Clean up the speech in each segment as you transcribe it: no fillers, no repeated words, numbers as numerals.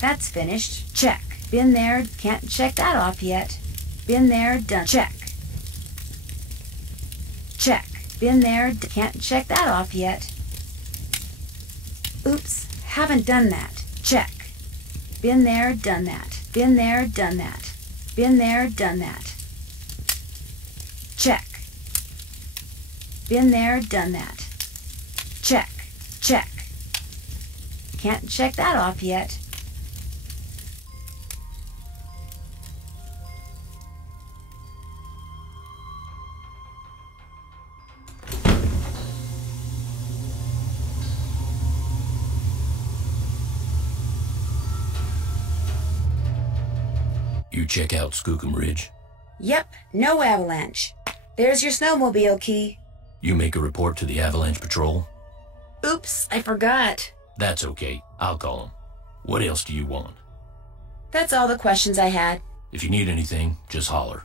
That's finished. Check. Been there. Can't check that off yet. Been there. Done. Check. Check. Been there. Can't check that off yet. Oops. Haven't done that. Check. Been there. Done that. Been there. Done that. Been there. Done that. Check. Been there. Done that. Check. Check. Can't check that off yet. You check out Skookum Ridge? Yep, no avalanche. There's your snowmobile key. You make a report to the Avalanche Patrol? Oops, I forgot. That's okay. I'll call them. What else do you want? That's all the questions I had. If you need anything, just holler.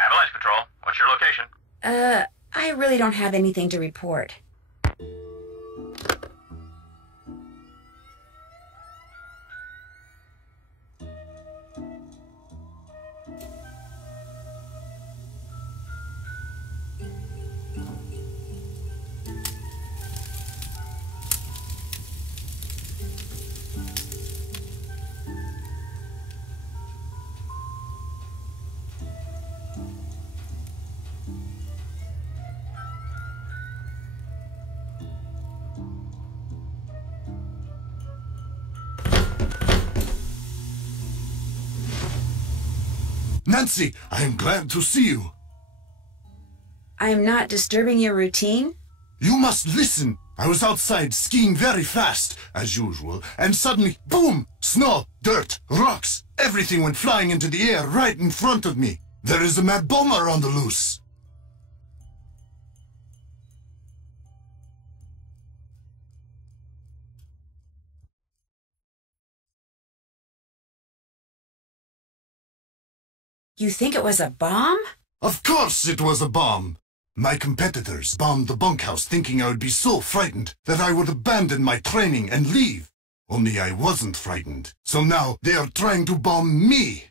Avalanche Patrol, what's your location? I really don't have anything to report. Nancy, I am glad to see you. I am not disturbing your routine? You must listen. I was outside skiing very fast, as usual, and suddenly, boom! Snow, dirt, rocks, everything went flying into the air right in front of me. There is a mad bomber on the loose. You think it was a bomb? Of course it was a bomb. My competitors bombed the bunkhouse thinking I would be so frightened that I would abandon my training and leave. Only I wasn't frightened. So now they are trying to bomb me.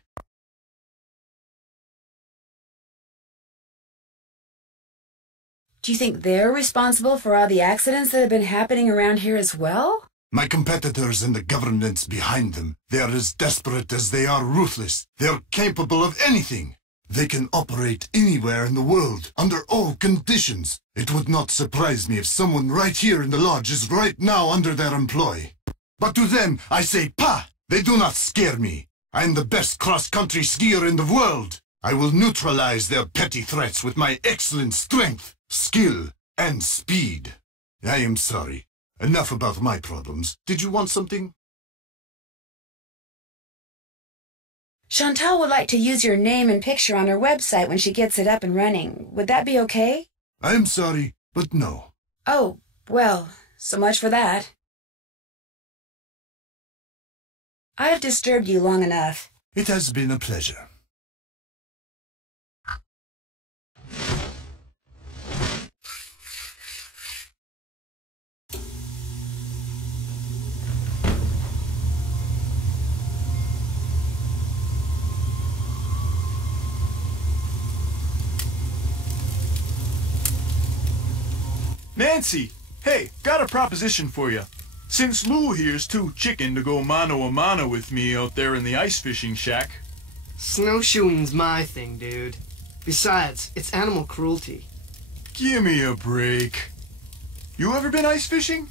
Do you think they're responsible for all the accidents that have been happening around here as well? My competitors and the governments behind them, they are as desperate as they are ruthless. They are capable of anything. They can operate anywhere in the world, under all conditions. It would not surprise me if someone right here in the lodge is right now under their employ. But to them, I say, "Pah!" They do not scare me. I am the best cross-country skier in the world. I will neutralize their petty threats with my excellent strength, skill, and speed. I am sorry. Enough about my problems. Did you want something? Chantal would like to use your name and picture on her website when she gets it up and running. Would that be okay? I am sorry, but no. Oh, well, so much for that. I have disturbed you long enough. It has been a pleasure. Nancy! Hey, got a proposition for you. Since Lou here's too chicken to go mano-a-mano with me out there in the ice fishing shack. Snowshoeing's my thing, dude. Besides, it's animal cruelty. Give me a break. You ever been ice fishing?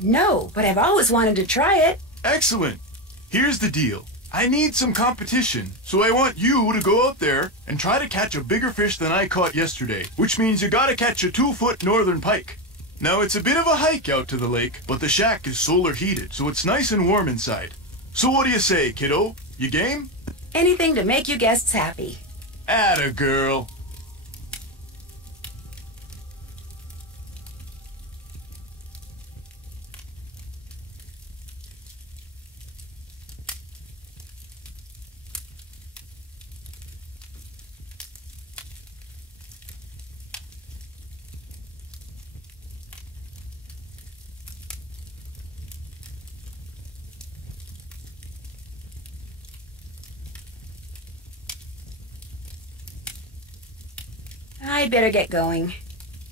No, but I've always wanted to try it. Excellent. Here's the deal. I need some competition, so I want you to go out there and try to catch a bigger fish than I caught yesterday, which means you gotta catch a 2-foot northern pike. Now, it's a bit of a hike out to the lake, but the shack is solar heated, so it's nice and warm inside. So what do you say, kiddo? You game? Anything to make you guests happy. Atta girl. I'd better get going.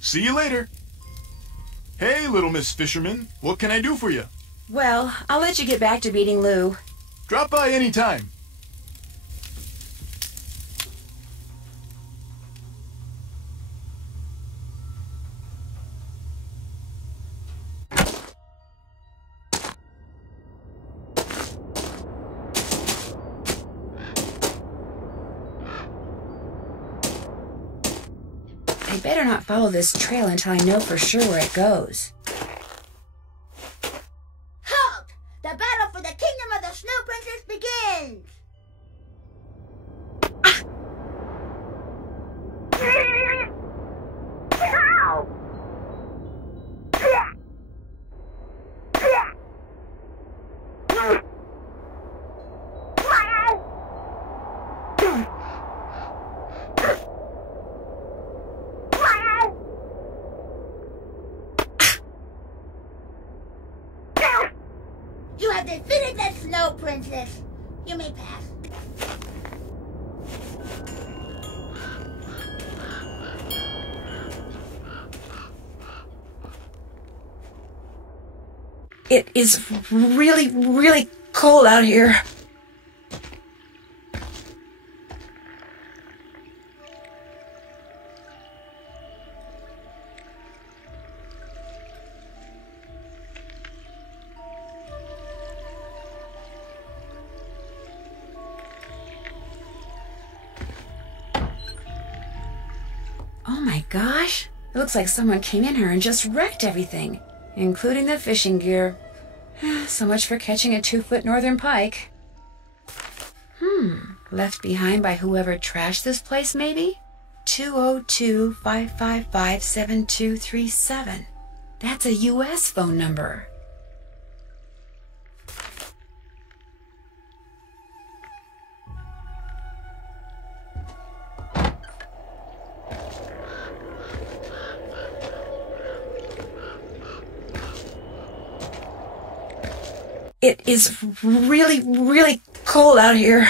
See you later. Hey, little Miss Fisherman, what can I do for you? Well, I'll let you get back to beating Lou. Drop by any time. I better not follow this trail until I know for sure where it goes. Halt! The battle for the kingdom of the Snow Princess begins! You have defeated the Snow Princess. You may pass. It is really, really cold out here. Oh my gosh, it looks like someone came in here and just wrecked everything, including the fishing gear. So much for catching a 2-foot northern pike. Left behind by whoever trashed this place, maybe? 202-555-7237. That's a U.S. phone number. It is really, really cold out here.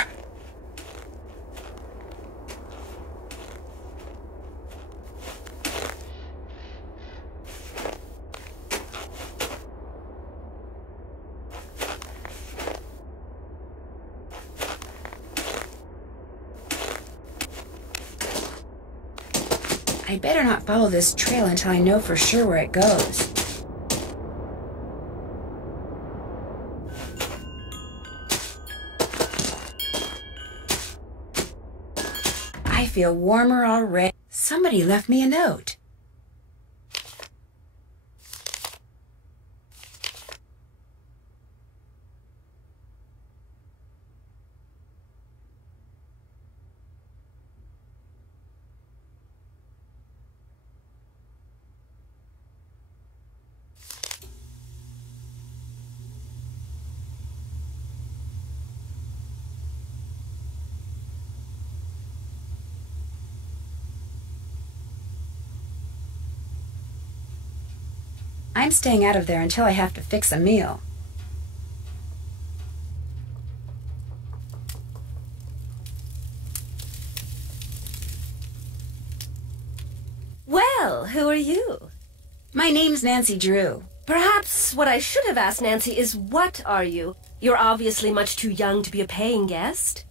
I better not follow this trail until I know for sure where it goes. I feel warmer already. Somebody left me a note. I'm staying out of there until I have to fix a meal. Well, who are you? My name's Nancy Drew. Perhaps what I should have asked Nancy is, what are you? You're obviously much too young to be a paying guest.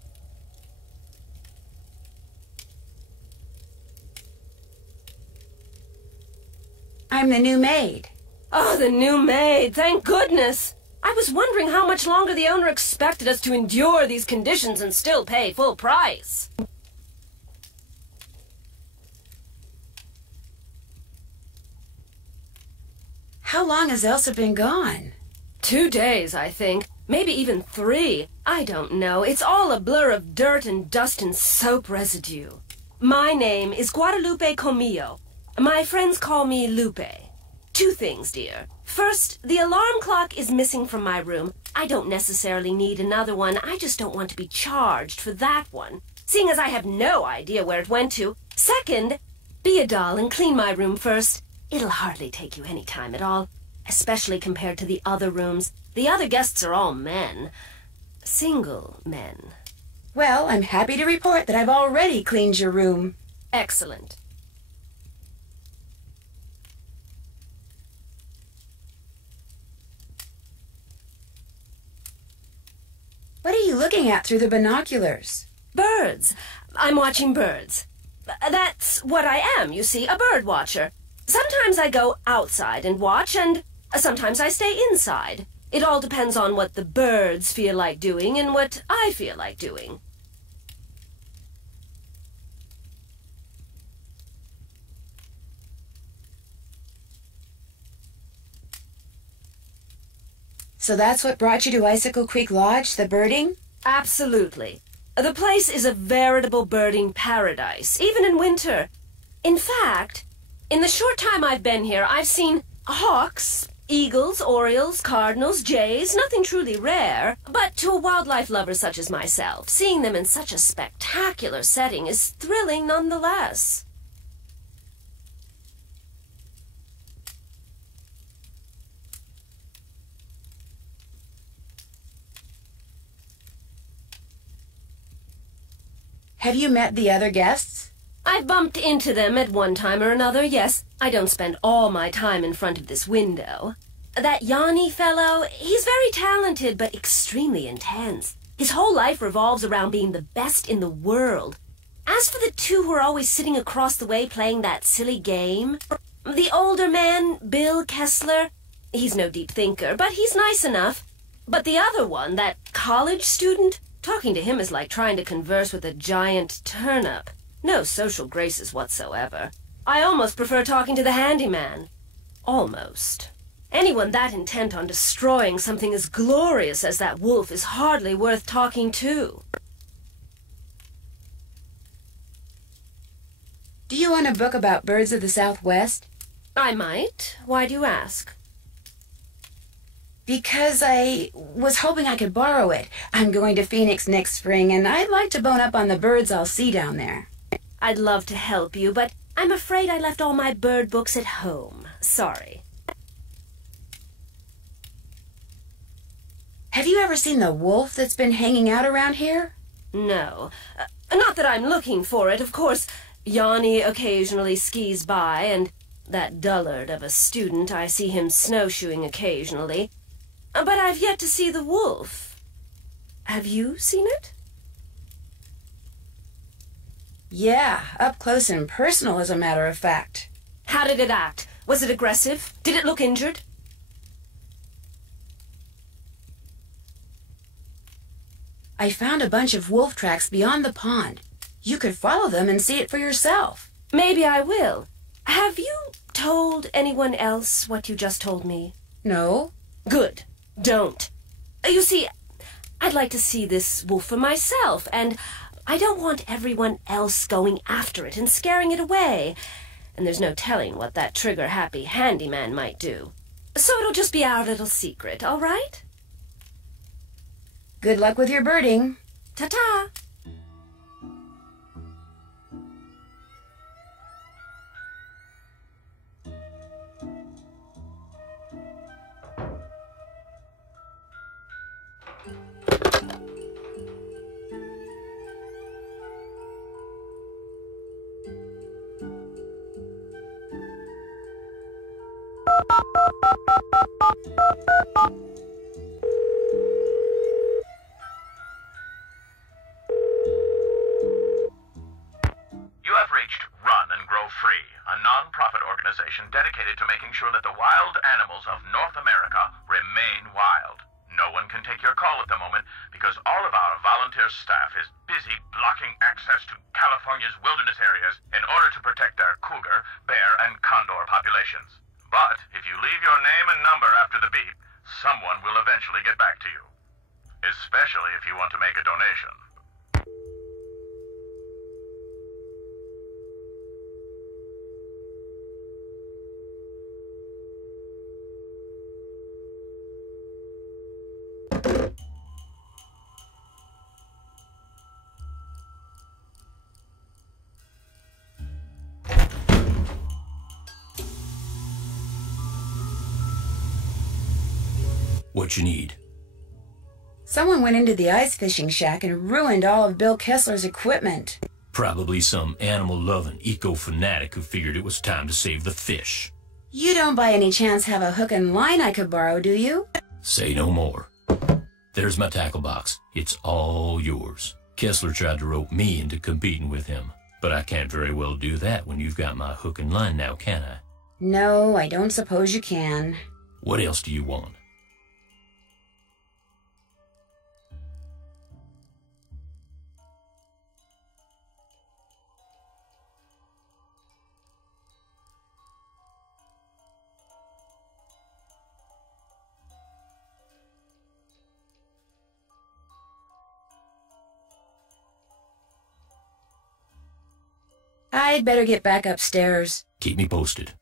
I'm the new maid. Oh, the new maid, thank goodness. I was wondering how much longer the owner expected us to endure these conditions and still pay full price. How long has Elsa been gone? 2 days, I think. Maybe even 3. I don't know. It's all a blur of dirt and dust and soap residue. My name is Guadalupe Comillo. My friends call me Lupe. 2 things, dear. First, the alarm clock is missing from my room. I don't necessarily need another one. I just don't want to be charged for that one, seeing as I have no idea where it went to. Second, be a doll and clean my room first. It'll hardly take you any time at all, especially compared to the other rooms. The other guests are all men. Single men. Well, I'm happy to report that I've already cleaned your room. Excellent. What are you looking at through the binoculars? Birds. I'm watching birds. That's what I am, you see, a bird watcher. Sometimes I go outside and watch, and sometimes I stay inside. It all depends on what the birds feel like doing and what I feel like doing. So that's what brought you to Icicle Creek Lodge, the birding? Absolutely. The place is a veritable birding paradise, even in winter. In fact, in the short time I've been here, I've seen hawks, eagles, orioles, cardinals, jays, nothing truly rare. But to a wildlife lover such as myself, seeing them in such a spectacular setting is thrilling nonetheless. Have you met the other guests? I've bumped into them at one time or another, yes. I don't spend all my time in front of this window. That Yanni fellow, he's very talented, but extremely intense. His whole life revolves around being the best in the world. As for the 2 who are always sitting across the way playing that silly game, the older man, Bill Kessler, he's no deep thinker, but he's nice enough. But the other one, that college student, talking to him is like trying to converse with a giant turnip. No social graces whatsoever. I almost prefer talking to the handyman. Almost. Anyone that intent on destroying something as glorious as that wolf is hardly worth talking to. Do you want a book about birds of the Southwest? I might. Why do you ask? Because I was hoping I could borrow it. I'm going to Phoenix next spring, and I'd like to bone up on the birds I'll see down there. I'd love to help you, but I'm afraid I left all my bird books at home. Sorry. Have you ever seen the wolf that's been hanging out around here? No. Not that I'm looking for it, of course. Yanni occasionally skis by, and that dullard of a student, I see him snowshoeing occasionally. But I've yet to see the wolf. Have you seen it? Yeah, up close and personal, as a matter of fact. How did it act? Was it aggressive? Did it look injured? I found a bunch of wolf tracks beyond the pond. You could follow them and see it for yourself. Maybe I will. Have you told anyone else what you just told me? No. Good. Don't. You see, I'd like to see this wolf for myself, and I don't want everyone else going after it and scaring it away. And there's no telling what that trigger-happy handyman might do. So it'll just be our little secret, all right? Good luck with your birding. Ta-ta! You have reached Run and Grow Free, a non-profit organization organization dedicated to making sure that the wild animals of North America remain wild. No one can take your call at the moment because all of our volunteer staff is busy blocking access to California's wilderness areas in order to protect their cougar, bear, and condor populations. But if you leave your name and number after the beep, someone will eventually get back to you. Especially if you want to make a donation. What you need? Someone went into the ice fishing shack and ruined all of Bill Kessler's equipment. Probably some animal-loving eco-fanatic who figured it was time to save the fish. You don't by any chance have a hook and line I could borrow, do you? Say no more. There's my tackle box. It's all yours. Kessler tried to rope me into competing with him, but I can't very well do that when you've got my hook and line now, can I? No, I don't suppose you can. What else do you want? I'd better get back upstairs. Keep me posted.